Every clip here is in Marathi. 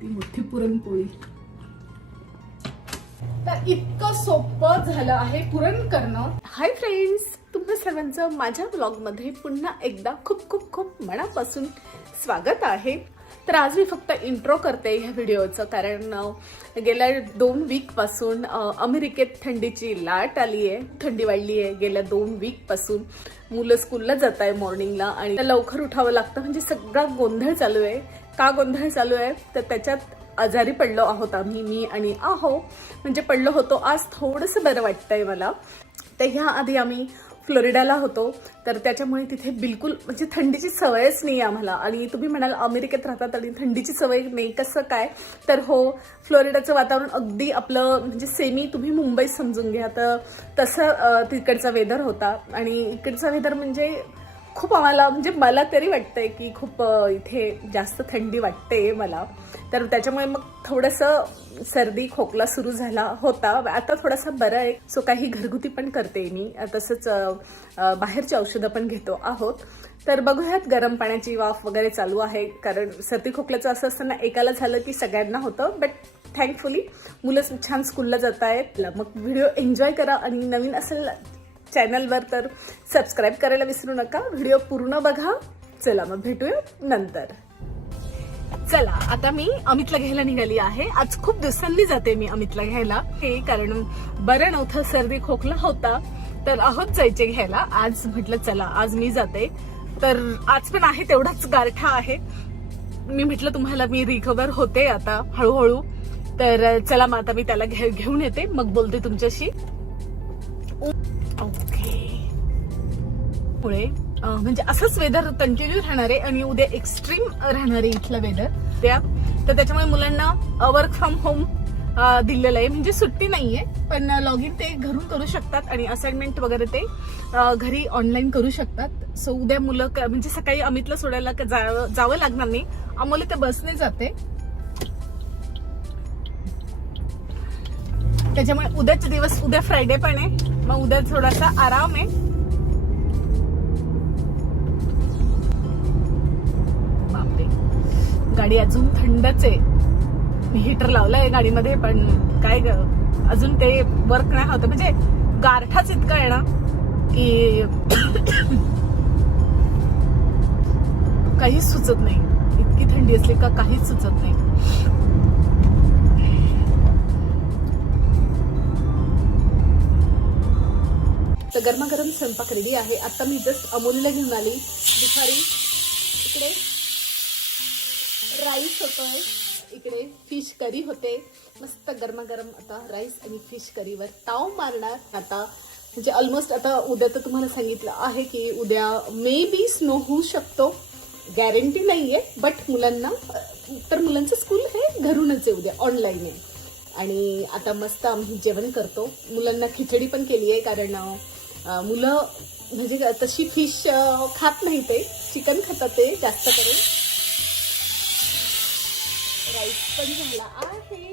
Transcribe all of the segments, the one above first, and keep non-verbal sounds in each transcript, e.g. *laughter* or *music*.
ती मोठी पुरणपोळी. तर इतकं सोपं झालं आहे पुरण करणं. हाय फ्रेंड्स तुम्हा सर्वांचं माझ्या ब्लॉगमध्ये पुन्हा एकदा खूप खूप खूप मनापासून स्वागत आहे. तर आज मी फक्त इंट्रो करते ह्या व्हिडिओचं कारण गेल्या दोन वीकपासून अमेरिकेत थंडीची लाट आली आहे थंडी वाढली आहे. गेल्या दोन वीकपासून मुलं स्कूलला जात आहे मॉर्निंगला आणि लवकर उठावं लागतं. म्हणजे सगळा गोंधळ चालू आहे. का गोंधळ चालू आहे? तर त्याच्यात आजारी पडलो आहोत आम्ही मी आणि आहो. म्हणजे पडलो होतो आज थोडंसं बरं वाटतंय मला. तर ह्या आधी आम्ही फ्लोरिडाला होतो. तर त्याच्यामुळे तिथे बिलकुल म्हणजे थंडीची सवयच नाही आम्हाला. आणि तुम्ही म्हणाल अमेरिकेत राहतात आणि थंडीची सवय नाही कसं काय? तर हो फ्लोरिडाचं वातावरण अगदी आपलं म्हणजे सेमी तुम्ही मुंबईत समजून घ्या. तर तसं तिकडचा वेदर होता. आणि इकडचा वेदर म्हणजे खूप आम्हाला म्हणजे मला तरी वाटतंय की खूप इथे जास्त थंडी वाटते मला. तर त्याच्यामुळे मग थोडंसं सर्दी खोकला सुरू झाला होता. आता थोडासा बरं आहे. सो काही घरगुती पण करते मी. तसंच बाहेरची औषधं पण घेतो आहोत. तर बघूयात गरम पाण्याची वाफ वगैरे चालू आहे. कारण सर्दी खोकल्याचं असं असताना एकाला झालं की सगळ्यांना होतं. बट थँकफुली मुलं छान स्कूलला जात आहेत मग व्हिडिओ एन्जॉय करा. आणि नवीन असेल चॅनलवर तर सबस्क्राईब करायला विसरू नका. व्हिडिओ पूर्ण बघा. चला मग भेटूया नंतर. चला आता मी अमितला घ्यायला निघाली आहे. आज खूप दिवसांनी जाते मी अमितला घ्यायला. हे कारण बरं नव्हतं सर्दी खोकला होता. तर आहोत जायचे घ्यायला. आज म्हटलं चला आज मी जाते. तर आज पण आहे तेवढाच गारठा आहे. मी म्हटलं तुम्हाला मी रिकवर होते आता हळूहळू. तर चला मग आता मी त्याला घे- घेऊन येते. मग बोलते तुमच्याशी. ओके पुढे म्हणजे असंच वेदर कंटिन्यू राहणार आहे आणि उद्या एक्स्ट्रीम राहणार आहे इथलं वेदर त्या तर त्याच्यामुळे मुलांना वर्क फ्रॉम होम दिलेलं आहे. म्हणजे सुट्टी नाहीये पण लॉग इन ते घरून करू शकतात आणि असाइनमेंट वगैरे ते घरी ऑनलाईन करू शकतात. सो उद्या मुलं म्हणजे सकाळी अमितला सोडायला जावं जावं लागणार नाही. आम्हाला ते बसने जाते. त्याच्यामुळे उद्याचे दिवस उद्या फ्रायडे पण आहे. मग उद्या थोडासा आराम आहे. बापरे. गाडी अजून थंडच आहे. मी हिटर लावलाय गाडीमध्ये पण काय ग अजून ते वर्क नाही होत. म्हणजे गारठाच इतका आहे ना की *coughs* काहीच सुचत नाही. इतकी थंडी असली का काहीच सुचत नाही. तर गरमागरम स्वयंपाक रेडी आहे. आत्ता मी जस्ट अमोलीला घेऊन आली. दुपारी इकडे राईस होतोय इकडे फिश करी होते. मस्त गरमागरम आता राईस आणि फिश करीवर ताव मारणार आता. म्हणजे ऑलमोस्ट आता उद्या तर तुम्हाला सांगितलं आहे की उद्या मे बी स्नो होऊ शकतो. गॅरंटी नाही आहे बट मुलांना तर मुलांचं स्कूल हे घरूनच आहे उद्या ऑनलाईन आहे. आणि आता मस्त आम्ही जेवण करतो. मुलांना खिचडी पण केली आहे कारण मुलं म्हणजे तशी फिश खात नाही ते. चिकन खातात ते जास्त करून. राईस पण झाला. आहे.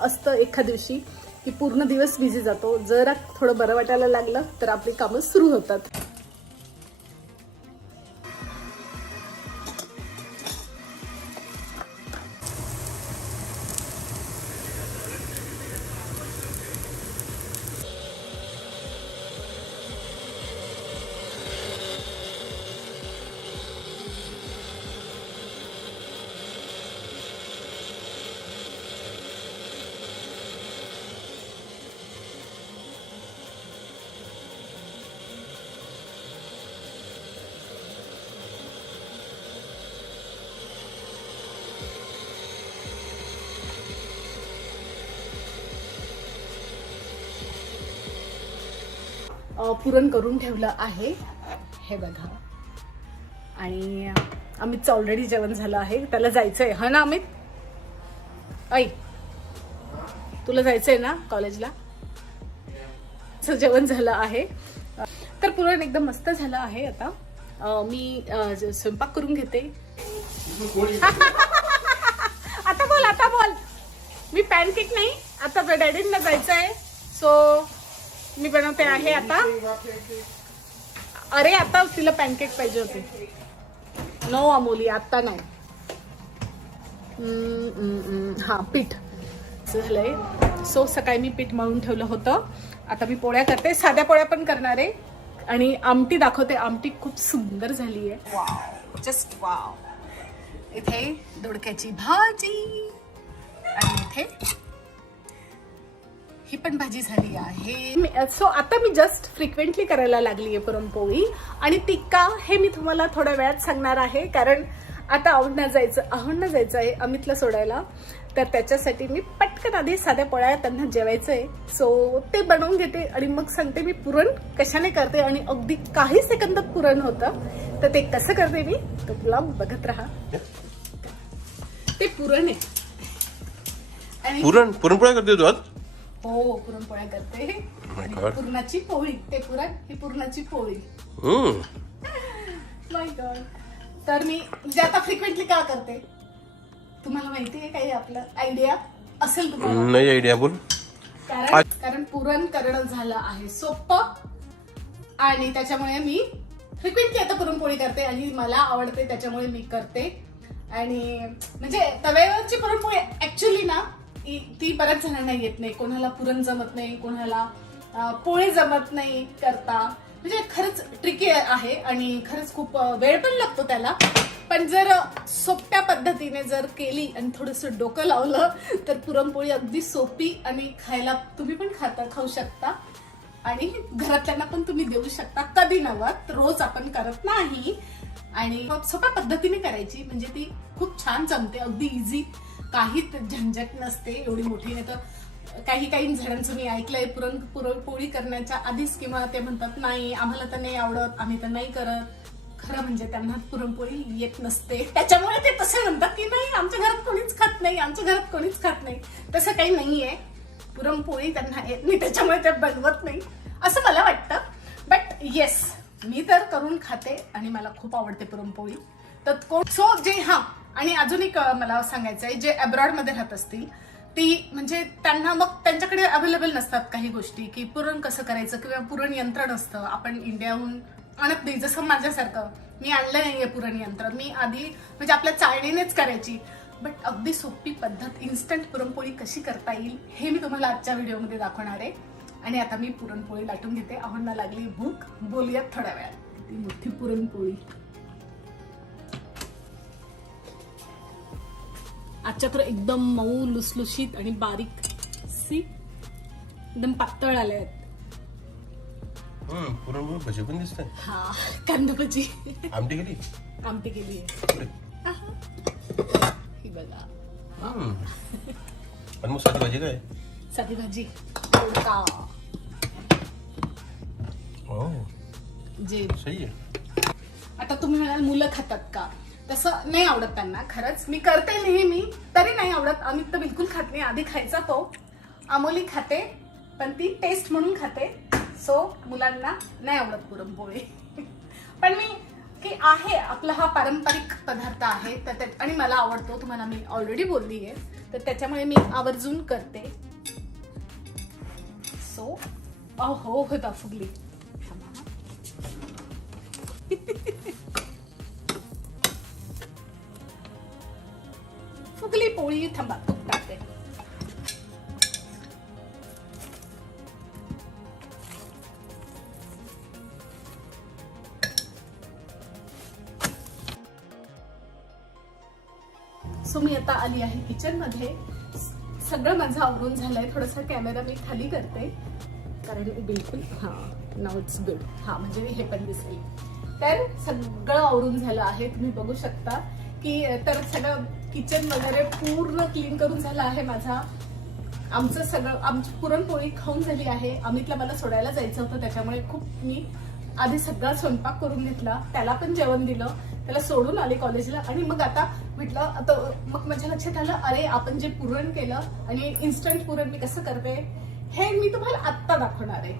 असतं एका दिवशी की पूर्ण दिवस बिझी जातो. जरा थोडं बरं वाटायला लागलं तर आपली कामं सुरू होतात. पुरण करून ठेवलं आहे. हे बघा. आणि अमितचं ऑलरेडी जेवण झालं आहे. त्याला जायचंय. हा ना अमित? ऐ तुला जायचंय ना कॉलेजला जेवण झालं आहे. तर पुरण एकदम मस्त झालं आहे आता. मी स्वयंपाक करून घेते. *laughs* आता बोल आता बोल. मी पॅनकेक नाही आता डॅडींना जायचं आहे सो मी बनवते आहे आता. अरे आता तिला पॅनकेक पाहिजे होते. नो अमोली आता नाही. हा पीठ. झालंय. सो सकाळी मी पीठ मळून ठेवलं होतं. आता मी पोळ्या करते. साध्या पोळ्या पण करणार आहे. आणि आमटी दाखवते. आमटी खूप सुंदर झाली आहे वाव जस्ट वाव इथे दोडक्याची भाजी. आणि इथे ही पण भाजी झाली आहे. सो आता मी जस्ट फ्रिक्वेंटली करायला लागली आहे पुरणपोळी. आणि ती का हे मी तुम्हाला थोड्या वेळात सांगणार आहे. कारण आता आवडणं जायचं आवडणं जायचं आहे अमितला सोडायला. तर त्याच्यासाठी मी पटकन आधी साध्या पोळ्या त्यांना जेवायचं आहे सो ते बनवून घेते आणि मग सांगते मी पुरण कशाने करते. आणि अगदी काही सेकंदात पुरण होतं तर ते कसं करते मी तो ब्लॉग बघत राहा. ते पुरण आहे. आणि पुरण पुरणपोळ्या करते तू आज? हो पुरणपोळ्या करते. My आणि God. पुरणाची पोळी ते पुरण ही पुरणाची पोळी. हम्म. माय गॉड तर मी म्हणजे आता फ्रिक्वेंटली का करते? तुम्हाला माहिती आहे काही आपलं आयडिया असेल तुम्हाला? नाही आयडिया बोल. कारण कारण पुरण करणं झालं आहे. सोपं आणि त्याच्यामुळे मी फ्रिक्वेंटली आता पुरणपोळी करते आणि मला आवडते त्याच्यामुळे मी करते. आणि म्हणजे तव्यावरची पुरणपोळी ऍक्च्युली ना ती ती बऱ्याच जणांना येत नाही. कोणाला पुरण जमत नाही कोणाला पोळी जमत नाही करता. म्हणजे खरंच ट्रिकी आहे आणि खरंच खूप वेळ पण लागतो त्याला. पण जर सोप्या पद्धतीने जर केली आणि थोडंसं डोकं लावलं तर पुरणपोळी अगदी सोपी आणि खायला तुम्ही पण खाता खाऊ शकता. आणि घरातल्यांना पण तुम्ही देऊ शकता. कधी नवत रोज आपण करत नाही. आणि सोप्या पद्धतीने करायची म्हणजे ती खूप छान जमते अगदी इझी काहीच झंझट नसते एवढी मोठी. नाही तर काही काही जणांचं मी ऐकलंय पुरण पुरणपोळी करण्याच्या आधीच किंवा ते म्हणतात नाही आम्हाला तर नाही आवडत आम्ही तर नाही करत. खरं म्हणजे त्यांना पुरणपोळी येत नसते. त्याच्यामुळे ते तसे म्हणतात की नाही आमच्या घरात कोणीच खात नाही आमच्या घरात कोणीच खात नाही. तसं काही नाहीये. पुरणपोळी त्यांना येत नाही त्याच्यामुळे ते बनवत नाही. असं मला वाटतं. बट येस मी तर करून खाते आणि मला खूप आवडते पुरणपोळी. तर कोण सो जे हा. आणि अजून एक मला सांगायचं आहे जे अब्रॉडमध्ये राहत असतील ती म्हणजे त्यांना मग त्यांच्याकडे अवेलेबल नसतात काही गोष्टी की पुरण कसं करायचं किंवा पुरण यंत्र नसतं. आपण इंडियाहून आणत नाही. जसं माझ्यासारखं मी आणलं नाहीये पुरण यंत्र. मी आधी म्हणजे आपल्या चाळणीनेच करायची. बट अगदी सोपी पद्धत इन्स्टंट पुरणपोळी कशी करता येईल हे मी तुम्हाला आजच्या व्हिडिओमध्ये दाखवणार आहे. आणि आता मी पुरणपोळी लाटून घेते. आवडणं लागली भूक. बोलूयात थोड्या वेळात. ती मोठी पुरणपोळी. आजच्या तर एकदम मऊ लुसलुशीत आणि बारीक. सी. एकदम पातळ आले आहेत. पुरणपोळी भजी पण दिसते हा कांदा भजी आमटी गेली आमटी पुढे. ही बघा. आणि मग साधी भाजी काय? साधी भाजी. तडका जे. सही आहे. आता तुम्ही म्हणाल मुलं खातात का? तसं नाही आवडत त्यांना खरंच. मी करते नेहमी तरी नाही आवडत. आम्ही तर बिलकुल खात नाही. आधी खायचा तो. अमोली खाते पण ती टेस्ट म्हणून खाते. सो मुलांना नाही आवडत पुरणपोळी. *laughs* पण मी की आहे आपला हा पारंपरिक पदार्थ आहे तर त्या- आणि मला आवडतो तुम्हाला मी ऑलरेडी बोलली आहे तर त्याच्यामुळे मी आवर्जून करते. सो अहो हो होता फुगली *laughs* थांबा पोळी थांबा तूप टाकते सो मी आता आली आहे किचनमध्ये. सगळं माझं आवरून झालंय. थोडासा कॅमेरा मी खाली करते. कारण बिलकुल हा नाव इट्स गुड हा म्हणजे हे पण दिसेल. तर सगळं आवरून झालं आहे. तुम्ही बघू शकता की तर सगळं किचन वगैरे पूर्ण क्लीन करून झालं आहे माझा. आमचं सगळं आमची पुरणपोळी खाऊन झाली आहे. अमितला मला सोडायला जायचं होतं त्याच्यामुळे खूप मी आधी सगळा स्वयंपाक करून घेतला. त्याला पण जेवण दिलं. त्याला सोडून आले कॉलेजला. आणि मग आता म्हटलं आता मग माझ्या लक्षात आलं अरे आपण जे पुरण केलं आणि इन्स्टंट पुरण मी कसं करते हे मी तुम्हाला आत्ता दाखवणार आहे.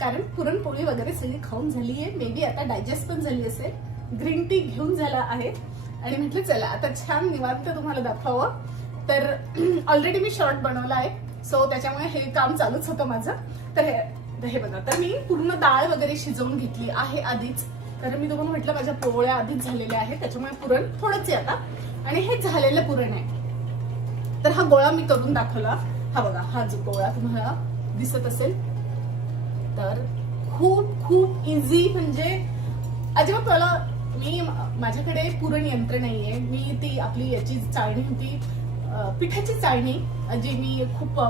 कारण पुरणपोळी वगैरे सगळी खाऊन झाली आहे मे बी आता डायजेस्ट पण झाली असेल. ग्रीन टी घेऊन झाला आहे. आणि म्हटलं चला आता छान निवांत तुम्हाला दाखवावं. तर *clears throat* ऑलरेडी मी शॉर्ट बनवला आहे. सो त्याच्यामुळे हे काम चालूच होतं माझं. तर हे तर हे बघा तर मी पूर्ण डाळ वगैरे शिजवून घेतली आहे आधीच. कारण मी तुम्हाला म्हटलं माझ्या पोळ्या आधीच झालेल्या आहेत. त्याच्यामुळे पुरण थोडंच आहे आता. आणि हे झालेलं पुरण आहे. तर हा गोळा मी करून दाखवला. हा बघा हा जो गोळा तुम्हाला दिसत असेल. तर खूप खूप इझी म्हणजे अजिबात मला मी माझ्याकडे पुरण यंत्र नाहीये. मी ती आपली याची चाळणी होती पिठाची चाळणी जी मी खूप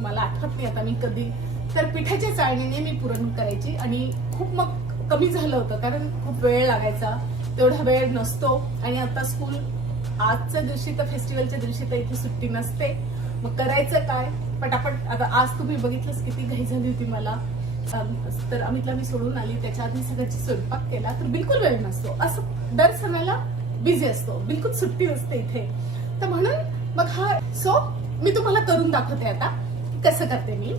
मला आठवत नाही आता मी कधी. तर पिठाच्या चाळणीने मी पुरण करायची आणि खूप मग कमी झालं होतं कारण खूप वेळ लागायचा. तेवढा वेळ नसतो. आणि आता स्कूल आजच्या दिवशी तर फेस्टिवलच्या दिवशी तर इथे सुट्टी नसते. मग करायचं काय? पटापट आता आज तुम्ही बघितलंच किती घाई झाली होती मला. तर अमितला मी सोडून आली. त्याच्या आधी सगळ्याची स्वयंपाक केला तर बिलकुल वेळ नसतो. असं दर सणाला बिझी असतो. बिलकुल सुट्टी असते इथे. तर म्हणून मग हा सो मी तुम्हाला करून दाखवते आता कसं करते मी.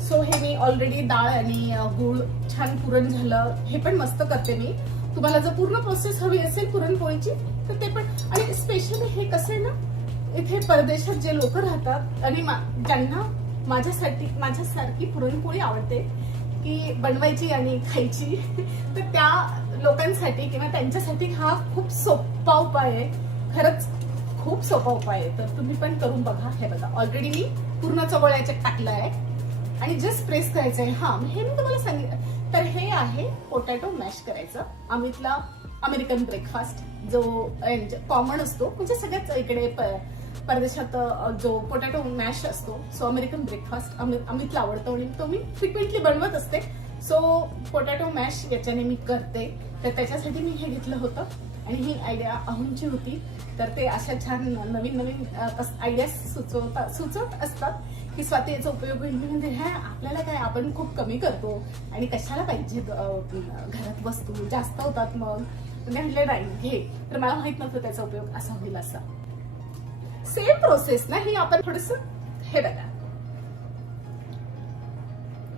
सो हे मी ऑलरेडी डाळ आणि गूळ छान पुरण झालं. हे पण मस्त करते मी. तुम्हाला जर पूर्ण प्रोसेस हवी असेल पुरणपोळीची तर ते पण. आणि स्पेशली हे कसं आहे ना इथे परदेशात जे लोक राहतात आणि मा- ज्यांना माझ्यासाठी माझ्यासारखी पुरणपोळी आवडते की बनवायची आणि खायची. तर त्या लोकांसाठी किंवा त्यांच्यासाठी हा खूप सोपा उपाय आहे. खरंच खूप सोपा उपाय आहे. तर तुम्ही पण करून बघा. हे बघा ऑलरेडी मी पूर्ण चवळ याच्यात टाकलं आहे. आणि जस्ट प्रेस करायचं आहे. हा हे मी तुम्हाला सांगितलं तर हे आहे पोटॅटो मॅश करायचं. अमितला अमेरिकन ब्रेकफास्ट जो कॉमन असतो. म्हणजे सगळ्याच इकडे प- परदेशात जो पोटॅटो मॅश असतो सो अमेरिकन ब्रेकफास्ट अमितला आवडतो आणि तो मी फ्रिक्वेंटली बनवत असते. सो पोटॅटो मॅश याच्याने मी करते. तर त्याच्यासाठी मी हे घेतलं होतं आणि ही आयडिया अहुंची होती. तर ते अशा छान नवीन नवीन आयडिया सुचवता सुचवत असतात की स्वाती याचा उपयोग होईल. म्हणजे ह्या आपल्याला काय आपण खूप कमी करतो आणि कशाला पाहिजे घरात वस्तू? जास्त होतात मग. म्हणजे म्हटलं नाही घे. तर मला माहीत नव्हतं त्याचा उपयोग असा होईल असा. सेम प्रोसेस ना हे आपण थोडस हे बघा.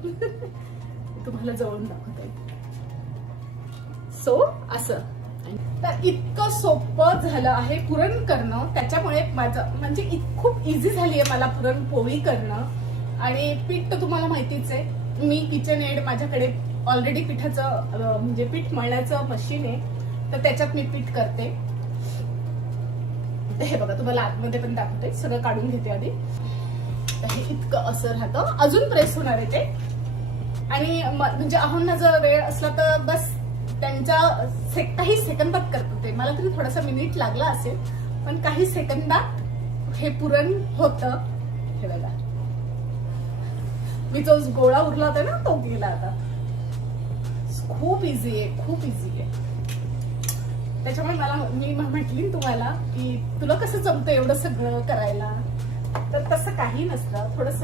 *laughs* तुम्हाला जवळून दाखवते. सो असं. तर इतकं सोपं झालं आहे पुरण करणं त्याच्यामुळे माझं म्हणजे इत- खूप इझी झाली आहे मला पुरणपोळी करणं. आणि पीठ तर तुम्हाला माहितीच आहे. मी किचन एड माझ्याकडे ऑलरेडी पिठाचं म्हणजे पीठ मळण्याचं मशीन आहे. तर त्याच्यात मी पीठ करते. तर हे बघा तुम्हाला आतमध्ये पण दाखवते. सगळं काढून घेते आधी. हे इतकं असं राहतं. अजून प्रेस होणार आहे ते. आणि म्हणजे अहोंना जर वेळ असला तर बस त्यांच्या से- काही सेकंदात करतो ते. मला तरी थोडासा मिनिट लागला असेल पण काही सेकंदात हे पुरण होत. हे बघा. मी जो गोळा उरला होता ना तो गेला आता. खूप इझी आहे खूप इझी आहे. त्याच्यामुळे मला मी म्हटली तुम्हाला की तुला कसं जमतं एवढं सगळं करायला? तर तसं काही नसतं. थोडस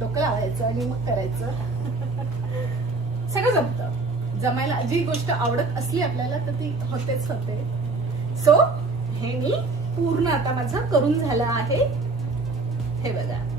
डोकं लावायचं आणि मग करायचं. *laughs* सगळं जमतं. जमायला जी गोष्ट आवडत असली आपल्याला तर ती होतेच होते. सो हे मी पूर्ण आता माझं करून झालं आहे. हे बघा.